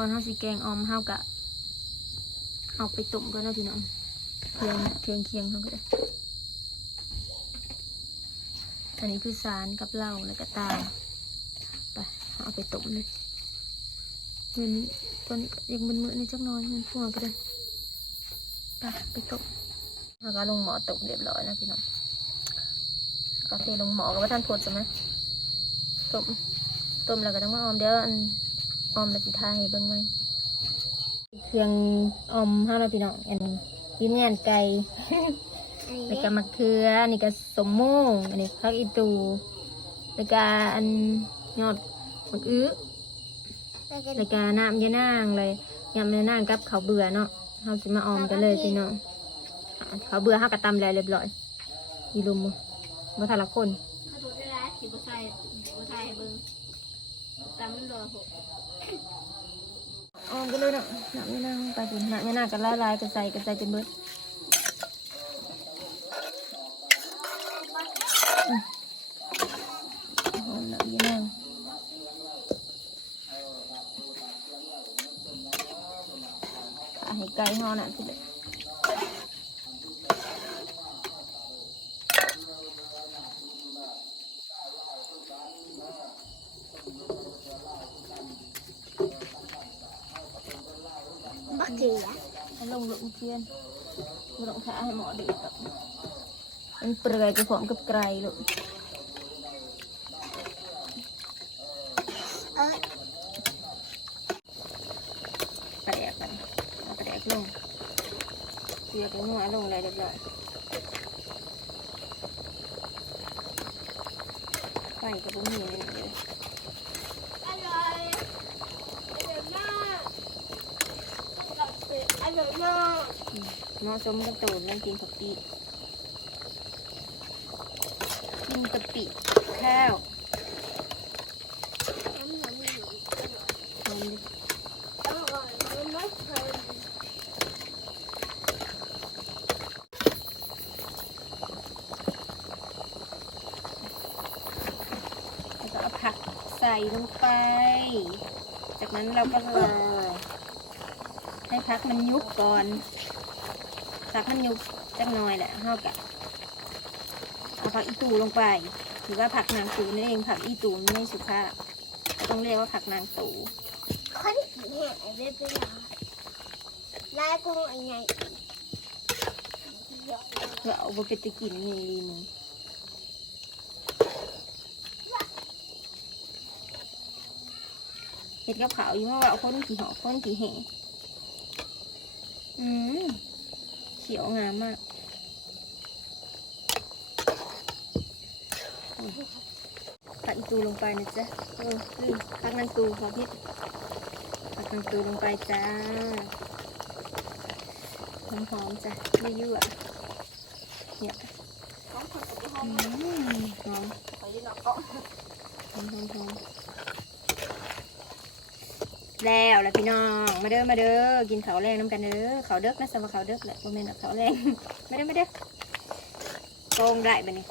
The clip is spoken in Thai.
ก่อนเฮาสิแกงออมเฮากะเอาไปต้มก่อนนะพี่น้องเคียงเคียงเคียงเขาก็ได้อันนี้คือสารกับเหล้าแล้วก็ตาไปเอาไปต้มเลยเงินนี้ตัวนี้ยังมันมือๆนี่จักน้อยเงินพวกก็ได้ไปไปต้มแล้วก็ลงหม้อต้มเรียบร้อยแล้วพี่น้องก็เทลงหม้อกับว่าท่านพดใช่ไหมต้มต้มแล้วก็ต้องมาออมเดี๋ยวอัน ออมแล้วสิทายให้เบิ่งไหมเครื่องออมห้าเราะพี่น้องอันยืนงานไก่แล้วก็มะเขืออันนี้ก็สมโม่งอันนี้พักอีตูแล้วก็อันยอดมะอื้อแล้วก็น้ำยะนางเลยยำยะนางกับข้าวเบื่อเนาะเราสิมาออมกันเลยพี่น้องอะข้าวเบื่อห้ากระตำแล้วเรียบร้อยยีลุมมาทาละคนถ้าดูได้แล้วสิบ่ใส่บ่ใส่ให้เบิ่ง ตามมันรอหกออมกันเลยเนาะน้ำยะนางไปดิน้ำยะนางกันละลายกันใส่กันใส่จนเบิดอืมหอมน้ำยะนางอะให้ไก่ห่อน่ะสิเด้อบักเดียให้ลงลงเทียนมาลงขาให้หมอเด็กกับมันเปลือย ไปพร้อมกับไกรลูกเอ้ยปลาแดกกันเอาปลาแดกลงเกลือกับนัวลงอะไรเรียบร้อยไก่กับบุ้มีนี่เลย อร่อยอร่อยมากกับเป็ดอร่อยมาก เหมาะสมกับตูนนั่งกินกับปีกินกะปิข้าวแล้วก็เอาผักใส่ลงไป จากนั้นเราก็รอให้พักมันยุบก่อน พักมันยุบจักน่อยแหละเท่ากับเอาผักอีตูลงไป หรือว่าผักนางตูนั่นเองผักอีตูไม่สุภาพต้องเรียกว่าผักนางตูคนกินแห้งไอ้เบ๊เป็นลายกุ้งไอ้ไงเพื่อเอาบไปตะกินนี่ลีมึงเห็ดกับขาวอยู่ว่าเอาคนขี่หอคนขี่แห่อืม ขียวงามมากผักอีตูลงไปนะจ๊ะเออลืมผักนางตูขอพิษผักนางตูลงไปจ้า หอมหอมๆจ้ะยั่วๆเนี่ยของคนกับห้ออืงมหอมไปยืนหลังกล้องหอมหอมหอม แล้วแหละพี่น้องมาเด้อมาเด้อกินข้าวแรงน้ำกันเด้อข้าวเด้อนะสำหรับข้าวเด้อแหละโมเมนต์ข้าวแรงมาเด้อมาเด้อโกงได้ปะเนี่ย